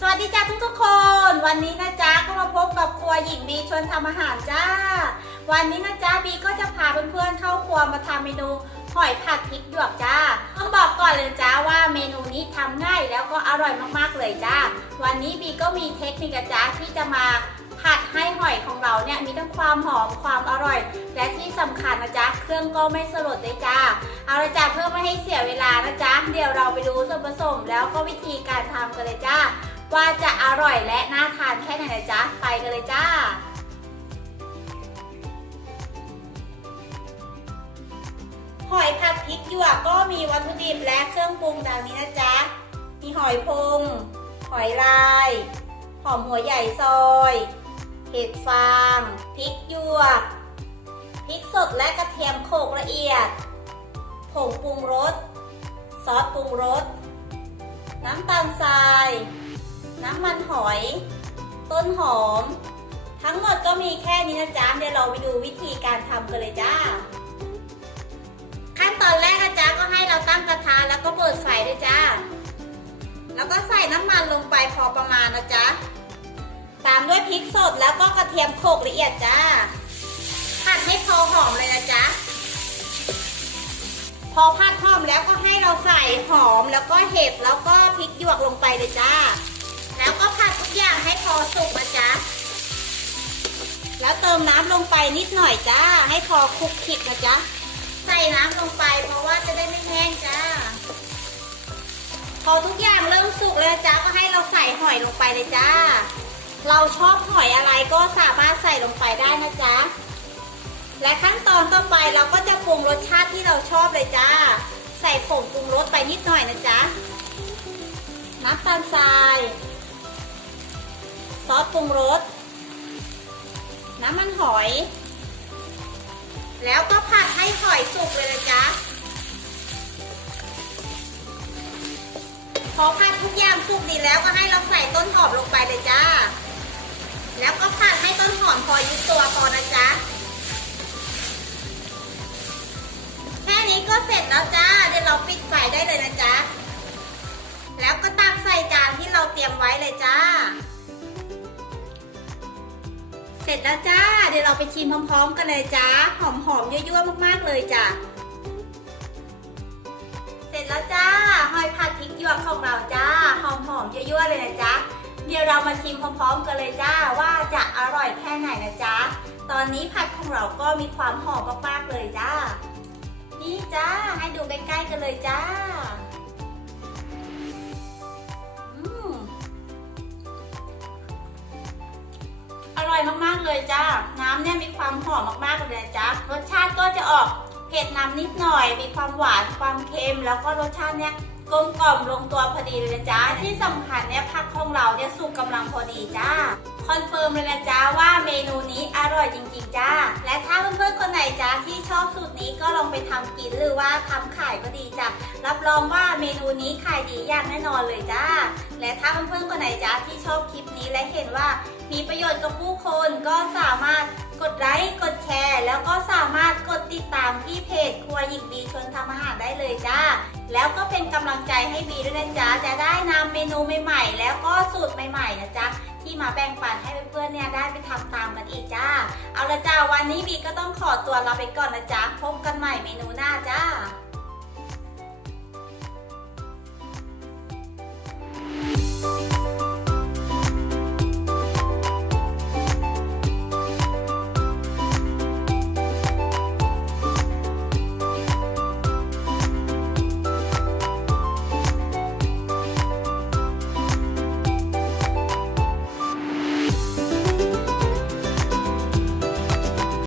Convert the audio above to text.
สวัสดีจ้าทุกทุกๆคน วันนี้นะจ๊ะก็มาพบกับครัวหญิงบีชวนทำอาหารจ้า วันนี้นะจ๊ะบีก็จะพาเพื่อนๆเข้าครัวมาทำเมนูหอยผัดพริกหยวกจ้าต้องบอกก่อนเลยจ้าว่าเมนูนี้ทำง่ายแล้วก็อร่อยมากๆเลยจ้า วันนี้บีก็มีเทคนิคจ้าที่จะมาผัดให้หอยของเราเนี่ยมีทั้งความหอมความอร่อย และที่สำคัญนะจ๊ะเครื่องก็ไม่สลดเลยจ้าเอาละจ้าเพื่อไม่ให้เสียเวลานะจ๊ะเดี๋ยวเราไปดูส่วนผสมแล้วก็วิธีการทำกันเลยจ้า ว่าจะอร่อยและน่าทานแค่ไหนนะจ๊ะ ไปกันเลยจ้าหอยผัดพริกหยวกก็มีวัตถุดิบและเครื่องปรุงดังนี้นะจ๊ะ มีหอยพงหอยลาย หอมหัวใหญ่ซอยเห็ดฟางพริกหยวกพริกสดและกระเทียมโขลกละเอียด ผงปรุงรส ซอสปรุงรส น้ำตาลทราย น้ำมันหอย ต้นหอม ทั้งหมดก็มีแค่นี้นะจ๊ะเดี๋ยวเราไปดูวิธีการทำกันเลยจ้า ขั้นตอนแรกนะจ๊ะก็ให้เราตั้งกระทะแล้วก็เปิดไฟด้วยจ้า แล้วก็ใส่น้ำมันลงไปพอประมาณนะจ๊ะ ตามด้วยพริกสดแล้วก็กระเทียมโขลกละเอียดจ้าผัดให้พอหอมเลยนะจ๊ะพอผัดหอมแล้วก็ให้เราใส่หอมแล้วก็เห็ดแล้วก็พริกหยวกลงไปเลยจ้า อย่างให้พอสุกนะจ๊ะ แล้วเติมน้ำลงไปนิดหน่อยจ้า ให้พอคลุกคลิกนะจ๊ะ ใส่น้ำลงไปเพราะว่าจะได้ไม่แห้งจ้า พอทุกอย่างเริ่มสุกแล้วจ้าก็ให้เราใส่หอยลงไปเลยจ้า เราชอบหอยอะไรก็สามารถใส่ลงไปได้นะจ๊ะ และขั้นตอนต่อไปเราก็จะปรุงรสชาติที่เราชอบเลยจ้า ใส่ผงปรุงรสไปนิดหน่อยนะจ๊ะน้ำตาลทราย รุงรส น้ำมันหอย แล้วก็ผัดให้หอยสุกเลยนะจ๊ะ พอผัดทุกอย่างสุกดีแล้วก็ให้เราใส่ต้นหอมลงไปเลยจ้า แล้วก็ผัดให้ต้นหอมพอยุบตัวพอนะจ๊ะแค่นี้ก็เสร็จแล้วจ้า เดี๋ยวเราปิดไฟได้เลยนะจ๊ะ แล้วก็ตักใส่จานที่เราเตรียมไว้เลยจ้า สร็จแล้วจ้า เดี๋ยวเราไปชิมพร้อม ๆ กันเลยจ้า หอมๆยั่วๆมากๆเลยจ้ะเสร็จแล้วจ้า หอยผัดพริกหยวกของเราจ้า หอมๆยั่วๆเลยนะจ๊ะเดี๋ยวเรามาชิมพร้อมๆกันเลยจ้าว่าจะอร่อยแค่ไหนนะจ๊ะ ตอนนี้ผัดของเราก็มีความหอมมากๆเลยจ้า นี่จ้าให้ดูใกล้ๆกันเลยจ้า เลยจ้า น้ำเนี่ยมีความหอมมากๆเลยจ้ารสชาติก็จะออกเผ็ดน้ำนิดหน่อย มีความหวานความเค็ม แล้วก็รสชาติเนี่ยกลมกล่อมลงตัวพอดีเลยนะจ้าที่สำคัญเนี่ยผักของเราเนี่ยสุกกำลังพอดีจ้า คอนเฟิร์มเลยนะจ้าว่าเมนูนี้อร่อยจริงๆ จ้า และถ้าเพื่อนๆคนไหนจ้าที่ชอบสูตรนี้ก็ลองไปทำกินหรือว่าทำขายก็ดีจ้ารับรองว่าเมนูนี้ขายดีอย่างแน่นอนเลยจ้า และถ้าเพื่อนๆคนไหนจ้าที่ชอบคลิปนี้และเห็นว่า มีประโยชน์กับผู้คนก็สามารถกดไลค์กดแชร์ แล้วก็สามารถกดติดตามที่เพจครัวหญิงบีชวนทำอาหารได้เลยจ้า แล้วก็เป็นกำลังใจให้บีด้วยนะจ๊ะจะได้นำเมนูใหม่ๆ แล้วก็สูตรใหม่ๆนะจ๊ะที่มาแบ่งปันให้เพื่อนๆเนี่ยได้ไปทำตามกันอีกจ้า เอาละจ้าวันนี้บีก็ต้องขอตัวลาไปก่อนนะจ๊ะพบกันใหม่เมนูหน้าจ้า